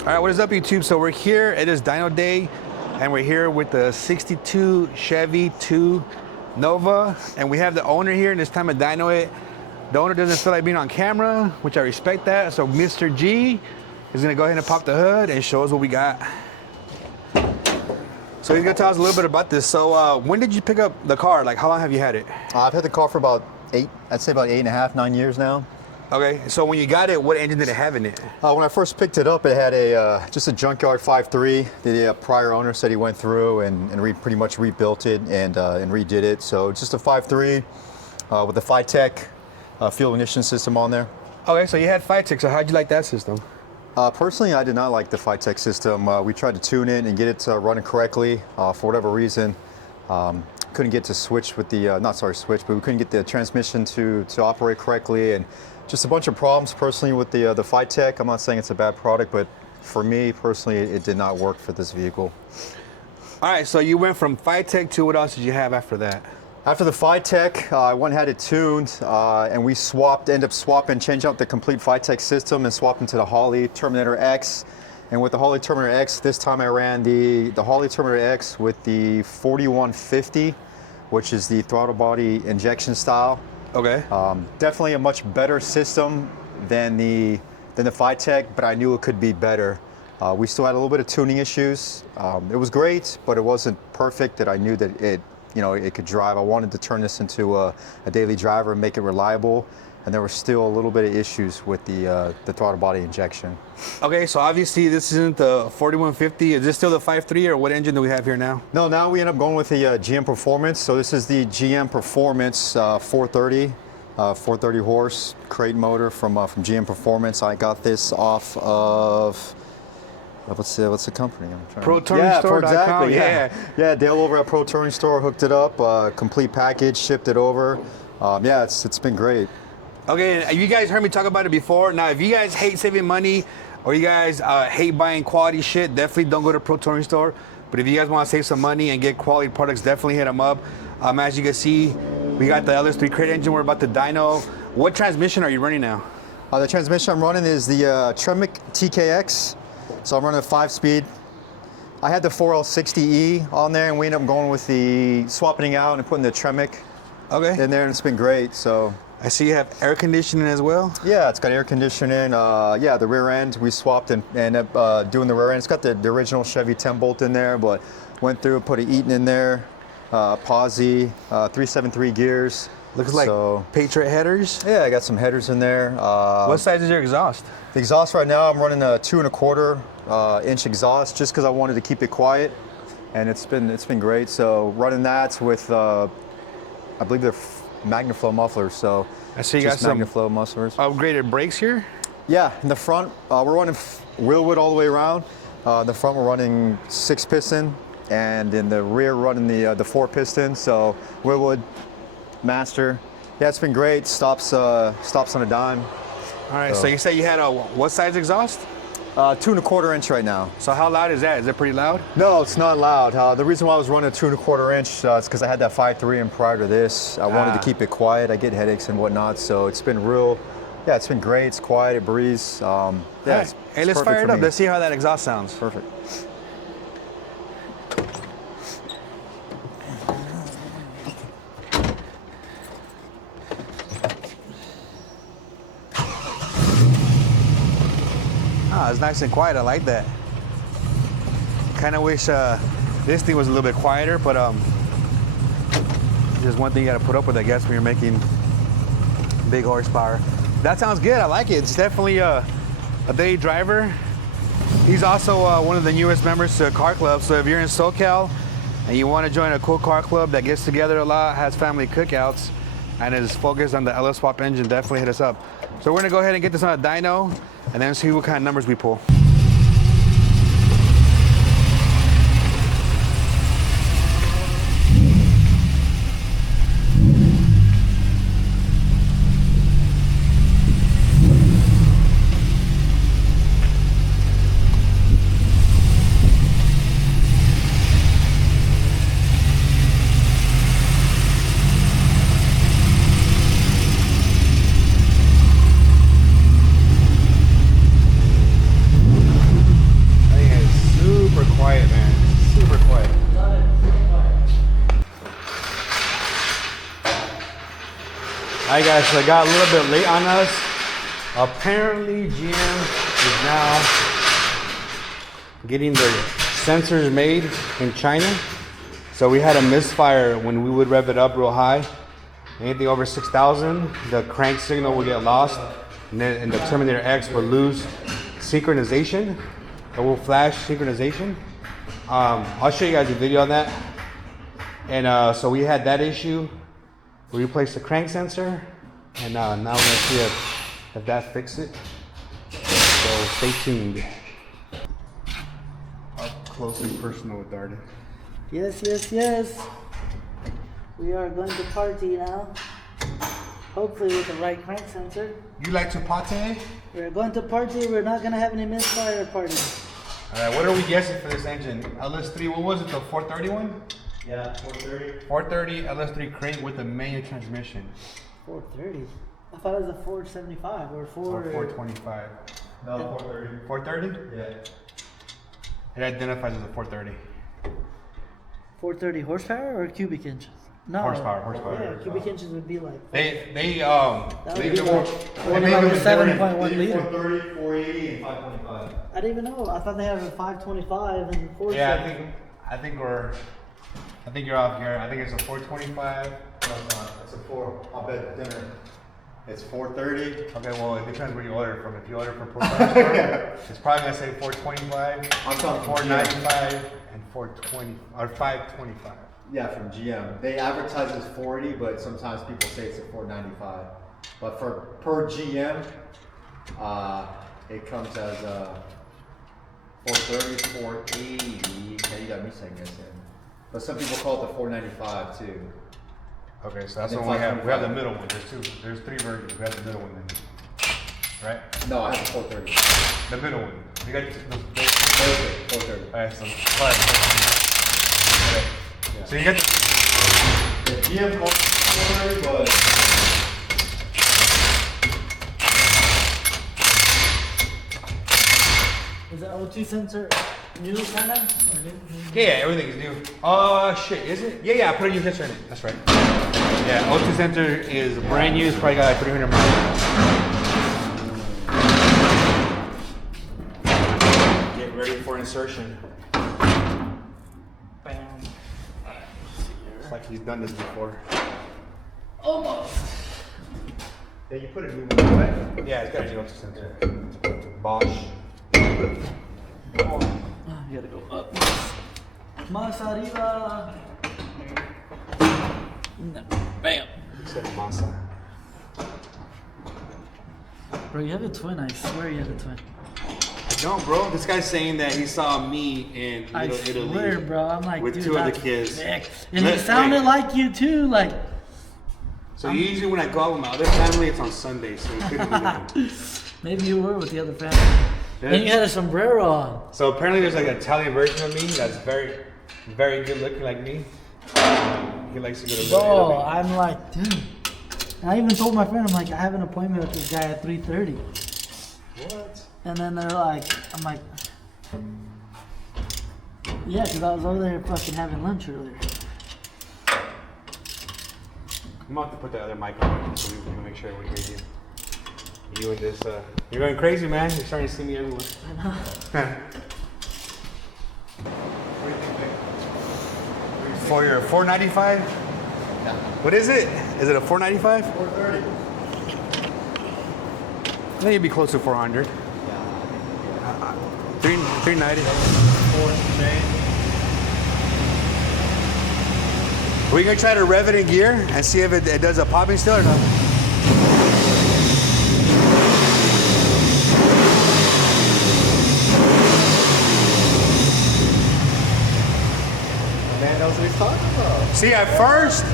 All right, what is up, YouTube? So we're here, it is Dyno Day, and we're here with the 62 Chevy 2 Nova, and we have the owner here, and it's time to dyno it. The owner doesn't feel like being on camera, which I respect that, so Mr. G is gonna go ahead and pop the hood and show us what we got. So he's gonna tell us a little bit about this. So when did you pick up the car? Like, how long have you had it? I've had the car for about I'd say about 8.5, 9 years now. Okay, so when you got it, what engine did it have in it? When I first picked it up, it had just a junkyard 5.3. The prior owner said he went through and pretty much rebuilt it and redid it. So just a 5.3 with the Phytech fuel ignition system on there. Okay, so you had Phytech, so how'd you like that system? Personally, I did not like the Phytech system. We tried to tune it and get it running correctly. For whatever reason, couldn't get to switch with the, but we couldn't get the transmission to operate correctly, and just a bunch of problems personally with the Phytech. I'm not saying it's a bad product, but for me personally, it did not work for this vehicle. All right, so you went from Phytech to what else did you have after that? After the Phytech, I went and had it tuned, and we ended up swapping, changed out the complete Phytech system and swapped into the Holley Terminator X. And with the Holley Terminator X, this time I ran the Holley Terminator X with the 4150, which is the throttle body injection style. Okay. Definitely a much better system than the Phytech, but I knew it could be better. We still had a little bit of tuning issues. It was great, but it wasn't perfect that I knew that it could drive. I wanted to turn this into a daily driver and make it reliable, and there were still a little bit of issues with the throttle body injection. Okay, so obviously this isn't the 4150. Is this still the 5.3, or what engine do we have here now? No, now we end up going with the GM Performance. So this is the GM Performance 430 horse crate motor from GM Performance. I got this off of what's the company? ProTouringStore.com. Yeah, Dale over at Pro Touring Store hooked it up, complete package, shipped it over. Yeah, it's been great. Okay, you guys heard me talk about it before. Now, if you guys hate saving money or you guys hate buying quality shit, definitely don't go to Pro Touring Store. But if you guys want to save some money and get quality products, definitely hit them up. As you can see, we got the LS3 crate engine. We're about to dyno. What transmission are you running now? The transmission I'm running is the Tremec TKX. So I'm running a 5-speed. I had the 4L60E on there, and we ended up going with swapping out and putting the Tremec in there, and it's been great. So I see you have air conditioning as well. Yeah, it's got air conditioning. Yeah, the rear end we swapped and ended up doing the rear end. It's got the original Chevy 10-bolt in there, but went through, put an Eaton in there, Posi, 373 gears. Looks like Patriot headers. Yeah, I got some headers in there. What size is your exhaust? The exhaust right now, I'm running a 2.25 inch exhaust just because I wanted to keep it quiet, and it's been great. So running that with, I believe they're MagnaFlow mufflers. So I see you got some MagnaFlow mufflers. Upgraded brakes here. Yeah, in the front we're running wheel wood all the way around. The front we're running 6-piston, and in the rear running the 4-piston. So wheel wood, master. Yeah, it's been great. Stops on a dime. All right, so you say you had a what size exhaust? 2.25 inch right now. So how loud is that? Is it pretty loud? No, it's not loud. The reason why I was running a 2.25 inch is because I had that 5.3, and prior to this, I wanted to keep it quiet. I get headaches and whatnot, so it's been it's been great. It's quiet, it breathes. Yeah, right. Hey, let's fire it up. Let's see how that exhaust sounds. Perfect. It's nice and quiet. I like that. Kind of wish this thing was a little bit quieter, but there's one thing you got to put up with, I guess, when you're making big horsepower. That sounds good. I like it. It's definitely a day driver. He's also one of the newest members to Car Club. So if you're in SoCal and you want to join a cool car club that gets together a lot, has family cookouts, and is focused on the LS swap engine, definitely hit us up. So we're gonna go ahead and get this on a dyno and then see what kind of numbers we pull. right, guys, so I got a little bit late on us. Apparently, GM is now getting their sensors made in China. So we had a misfire when we would rev it up real high. Anything over 6,000, the crank signal will get lost, and the Terminator X will lose synchronization. It will flash synchronization. I'll show you guys a video on that. And so we had that issue. We replaced the crank sensor, and now we're gonna see if that fixes it. So stay tuned. Up close and personal with Dardan. Yes, yes, yes. We are going to party now. Hopefully with the right crank sensor. You like to party? We're going to party. We're not going to have any misfire parties. All right, what are we guessing for this engine? LS3, what was it, the 430 one? Yeah, 430. 430 LS3 crate with a manual transmission. 430? I thought it was a 475 or 425. No, 430. 430? Yeah. It identifies as a 430. 430 horsepower or cubic inches? No. Horsepower. Yeah, cubic inches would be like. They would be like 7.1 liter. 430, 480, and 525. I didn't even know. I thought they have a 525 and 470. Yeah, I think you're off here. I think it's a 425. No, it's not. It's a 4. I'll bet dinner. It's 430. Okay, well, it depends where you order it from. If you order from Pro it's probably gonna say 425. I'm talking 495 and 420 or 525. Yeah, from GM. They advertise as 40, but sometimes people say it's a 495. But for per GM, it comes as 430, 480. Yeah, you got me saying this. But some people call it the 495 too. Okay, so that's what we have. We have the middle one. There's 3 versions. We have the middle one then. Right? No, I have the 430. The middle one. You got the 430. alright, so okay. Yeah. So you got The GM calls it 430, but Is the O2 sensor new kind of? yeah, everything's new. Oh shit, is it? Yeah, I put a new sensor in it. That's right. Yeah, O2 sensor is brand new. It's probably got like 300 miles. Get ready for insertion. Bam. It's like he's done this before. Almost. Yeah, you put a new one, right? Yeah, it's got a new O2 sensor. Bosch. Oh, you gotta go up. Más arriba. No. Bam. Said Masa. Bro, you have a twin. I swear you have a twin. I don't, bro. This guy's saying that he saw me in I Little swear, Italy bro. I'm like, with dude, 2 other that's kids. sick. And he sounded like you too. Like. So usually when I go out with my other family, it's on Sunday, so we couldn't be there. Maybe you were with the other family. Yeah. And you had a sombrero on. So apparently there's like an Italian version of me that's very, very good looking like me. He likes to go to Little Bro, Italy. I'm like, dude. And I even told my friend, I'm like, I have an appointment with this guy at 3:30. What? And then they're like, I'm like, yeah, because I was over there fucking having lunch earlier. I'm about to put the other mic on so we can make sure we hear you. You and this, you're going crazy, man. You're starting to see me everywhere. I know. For your 495? yeah. What is it? Is it a 495? 430. I think it'd be close to 400. Yeah. 390. 430. We gonna try to rev it in gear and see if it does a popping still or not. Man knows what he's talking about. See, at first,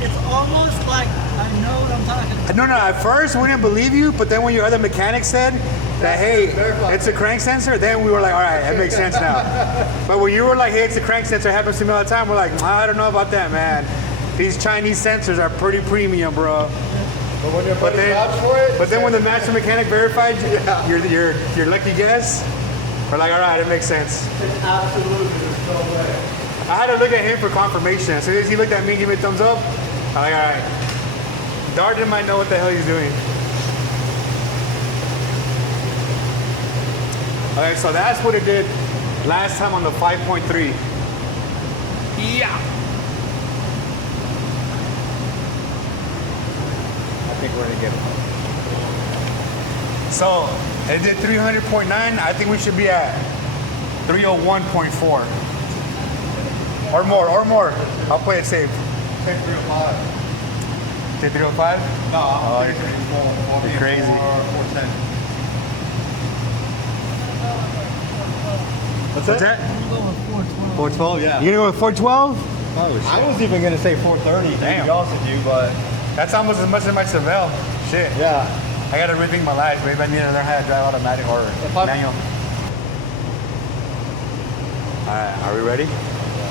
It's almost like I know what I'm talking about. no, at first we didn't believe you, but then when your other mechanic said that, hey, it's a crank sensor, then we were like, all right, that makes sense now. But when you were like, hey, it's a crank sensor, it happens to me all the time, we're like, I don't know about that, man. These Chinese sensors are pretty premium, bro. But then when the master mechanic verified your lucky guess, we're like, all right, it makes sense. Absolutely, there's no way. I had to look at him for confirmation. As soon as he looked at me and gave me a thumbs up, I'm like, all right. Dardan might know what the hell he's doing. Okay, so that's what it did last time on the 5.3. Yeah. I think we're gonna get it. So it did 300.9. I think we should be at 301.4. Or more. I'll play it safe. Take 305. Say 305? No, Oh, I'm thinking you're crazy. 410. What's that? 412, yeah. You gonna go with 412? I was even gonna say 430 to Damn. be honest with you, but That's almost as much as my Chevelle. Shit. yeah. I gotta rethink my life. Maybe I need to learn how to drive automatic or manual. Alright, are we ready?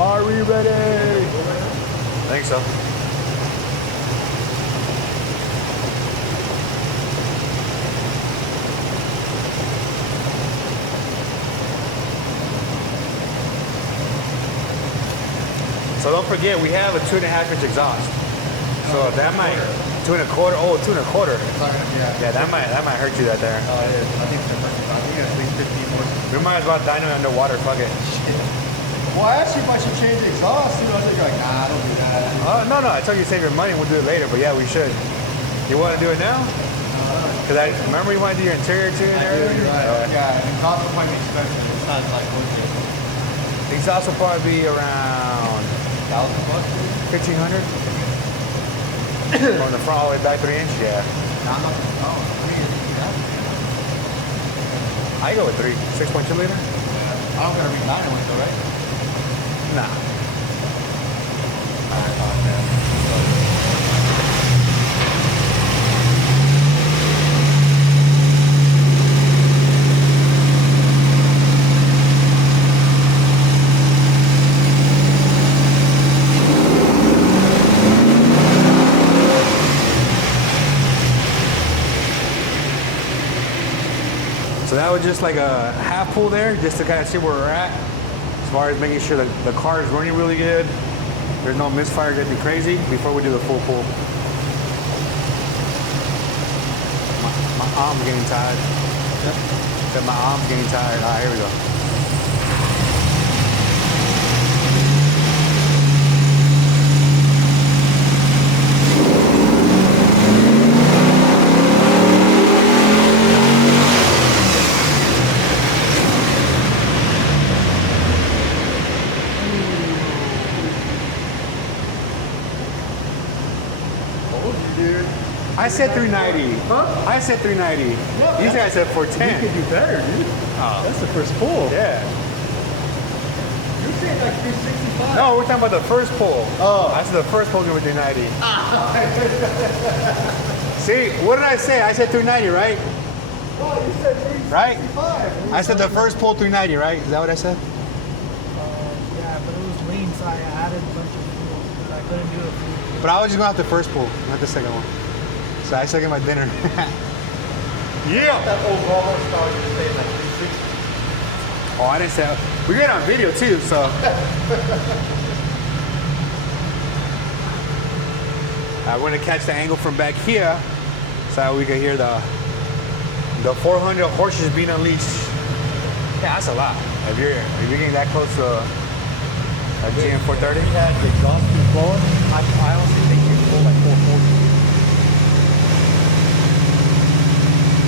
Are we ready? I think so. So don't forget, we have a 2.5-inch exhaust. So that might 2.25. Oh, 2.25. Yeah, that might hurt you that there. Oh, it is. I think it's at least 15 more. We might as well dyno underwater. Fuck it. Well, I asked you if I should change the exhaust. You know, I was like, nah, don't do that. No. I told you to save your money. We'll do it later. But yeah, we should. You want to do it now? Because I remember you want to do your interior too and everything. You're right. Yeah, the exhaust will probably be expensive. It's not like okay. The exhaust will probably be around $1,000. 1,500. From the front all the way back 3 inch, yeah. Nah, I'm not gonna know. I go with 3, 6.2 liter. I don't gotta read Dyno with though, right? Nah. So that was just like a half pull there, just to kind of see where we're at, as far as making sure that the car is running really good. There's no misfire, anything crazy before we do the full pull. My arm's getting tired. Yep. My arm's getting tired. All right, here we go. I said 390. Huh? I said 390. Yeah, You guys said 410. You could do better, dude. Oh. That's the first pull. Yeah. You're saying like 365. No, we're talking about the first pull. Oh. I said the first pull was 390. See, what did I say? I said 390, right? Oh, you said 365. Right? I said the first pull 390, right? Is that what I said? Yeah, but it was lean, so I added a bunch of fuel, but I couldn't do it. But I was just going off the first pull, not the second one. So I still get my dinner. Yeah! That overall horsepower you were saying like 360. Oh, I didn't say. We got it on video too, so. We're gonna catch the angle from back here, so we can hear the 400 horses being unleashed. Yeah, that's a lot. If you're getting that close to a GM 430. We had the exhaust tube blowing. I honestly think you can blow like 440.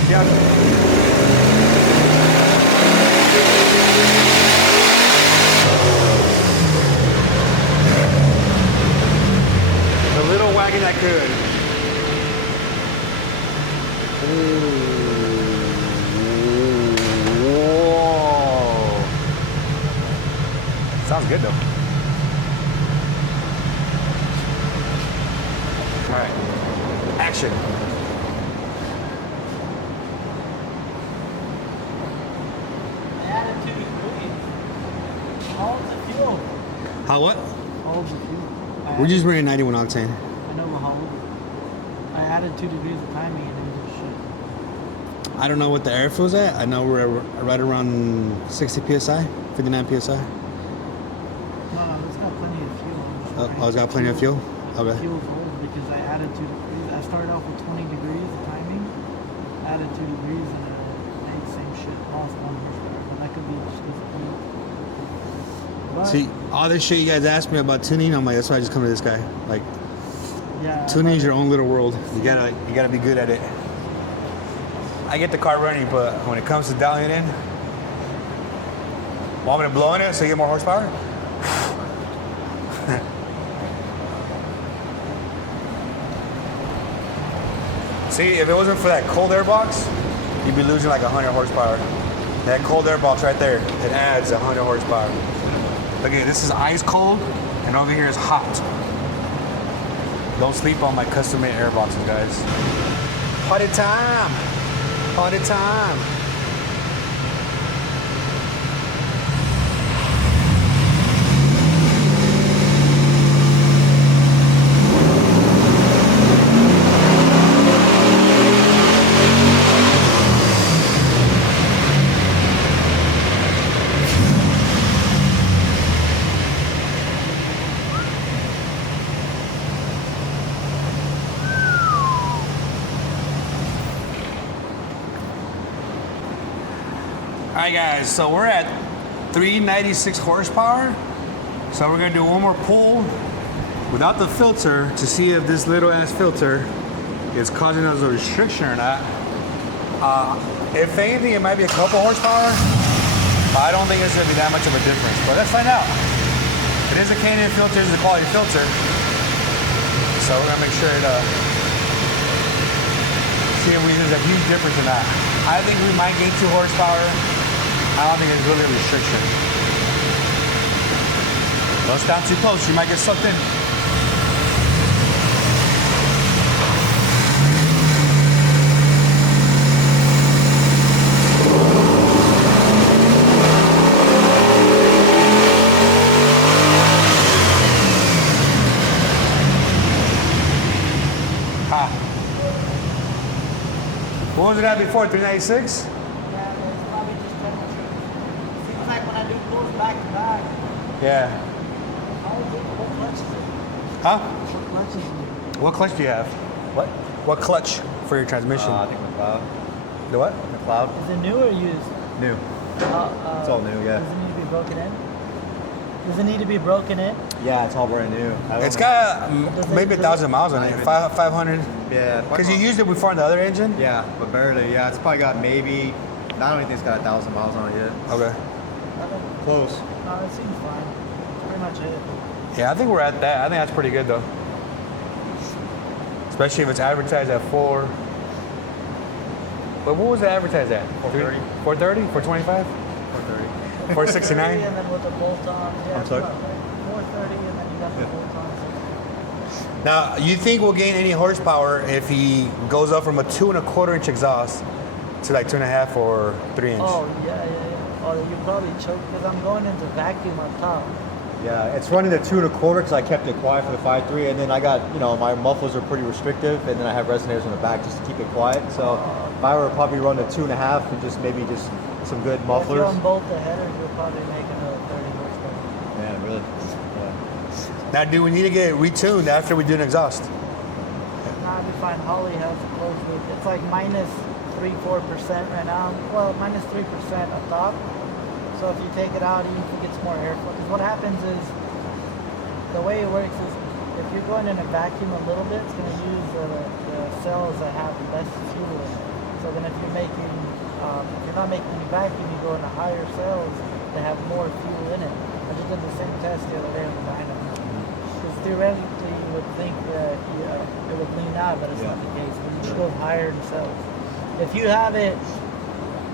Yeah. The little wagon that could. Whoa. Sounds good though. All right. Action. How what? How old's the fuel? We're just running 91 octane. I know, but how old? I added 2 degrees of timing and it was shit. I don't know what the air feels at. I know we're right around 60 psi, 59 psi. No, it's got plenty of fuel. Oh, it's got plenty of fuel? Okay. Fuel's old because I added 2 degrees. As started off with 20 degrees of timing, added 2 degrees, and it made the same shit. Lost 1 horsepower. But that could be just because of heat. See, all this shit you guys asked me about tuning, I'm like, that's why I just come to this guy. Like, Yeah. tuning is your own little world. You gotta be good at it. I get the car running, but when it comes to dialing it in, want me to blow in it so you get more horsepower? See, if it wasn't for that cold air box, you'd be losing like 100 horsepower. That cold air box right there, it adds 100 horsepower. Look at this is ice cold, and over here is hot. Don't sleep on my custom-made air boxes, guys. Party time! Party time! All right, guys, so we're at 396 horsepower. So we're gonna do one more pull without the filter to see if this little ass filter is causing us a restriction or not. If anything, it might be a couple horsepower, but I don't think it's gonna be that much of a difference. But let's find out. It is a Canadian filter, it's a quality filter. So we're gonna make sure it, see if there's a huge difference in that. I think we might gain 2 horsepower. I don't think it's really a restriction. Don't stand too close, you might get sucked in. What was it at before, 396? Back to back. Yeah. What clutch is it? Huh? What clutch is it? What clutch do you have? What? What clutch for your transmission? I think McLeod. The what? McLeod. Is it new or used? New. It's all new, yeah. Does it need to be broken in? Does it need to be broken in? Yeah, it's all brand new. It's got maybe 1,000 miles on it, 500. Yeah. Because you used it before on the other engine? Yeah, but barely. Yeah, it's probably got maybe, I don't even think it's got 1,000 miles on it yet. Okay. Close. No, it seems fine. That's pretty much it. Yeah, I think we're at that. I think that's pretty good though. Especially if it's advertised at 4. But what was it advertised at? 430. 430? 425? 430. 469? And then with the bolt-on. Yeah, I'm sorry? 430 and then you got the bolt-ons. Now, you think we'll gain any horsepower if he goes up from a 2¼ inch exhaust to like 2.5 or 3 inch? Oh, yeah. Oh, you probably choke because I'm going into vacuum on top. Yeah, it's running at 2¼ because I kept it quiet for the 5.3, and then I got, my mufflers are pretty restrictive, and then I have resonators in the back just to keep it quiet. So if I were to probably run to 2.5 and just maybe just some good mufflers. If you on both the headers, you're probably making another 30 horsepower. Man, really? Yeah. Now, do we need to get it retuned after we do an exhaust? Nah, we find Holly has a closed loop. It's like minus 3-4% right now. Well, minus 3% up top. So if you take it out, even if it gets more airflow. Because what happens is, the way it works is, if you're going in a vacuum a little bit, it's going to use the cells that have less fuel in it. So then if you're making, if you're not making a vacuum, you go into higher cells that have more fuel in it. I just did the same test the other day on the Dyno. Because theoretically, you would think that it would lean out, but it's not the case. But you should go higher in cells. If you have it,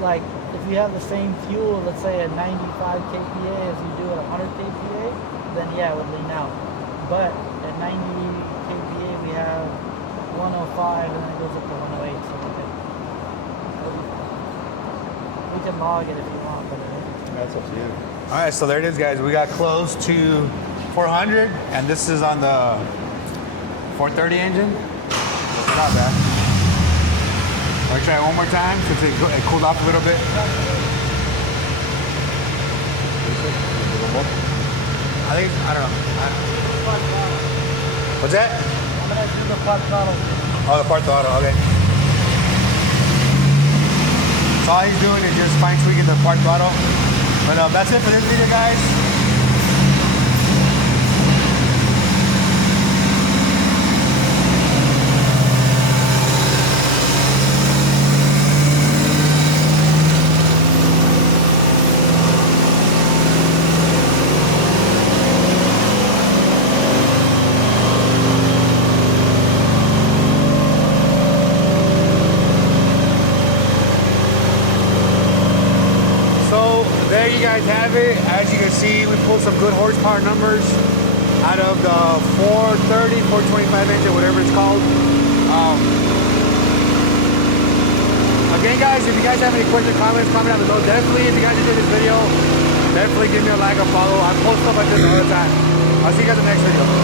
like, if you have the same fuel, let's say at 95 kPa as you do at 100 kPa, then yeah, it would lean out. But at 90 kPa, we have 105, and then it goes up to 108. So we can log it if you want, but That's up to you. All right, so there it is, guys. We got close to 400, and this is on the 430 engine. Not bad. Want to try it one more time since it cooled off a little bit? I don't know. What's that? I'm gonna do the quad throttle. Oh, the part throttle, okay. So all he's doing is just fine tweaking the part throttle. But that's it for this video, guys. There you guys have it. As you can see, we pulled some good horsepower numbers out of the 430, 425 engine, whatever it's called. Again, guys, if you guys have any questions or comments, comment down below. Definitely, if you guys enjoyed this video, definitely give me a like or follow. I post stuff like this all the time. I'll see you guys in the next video.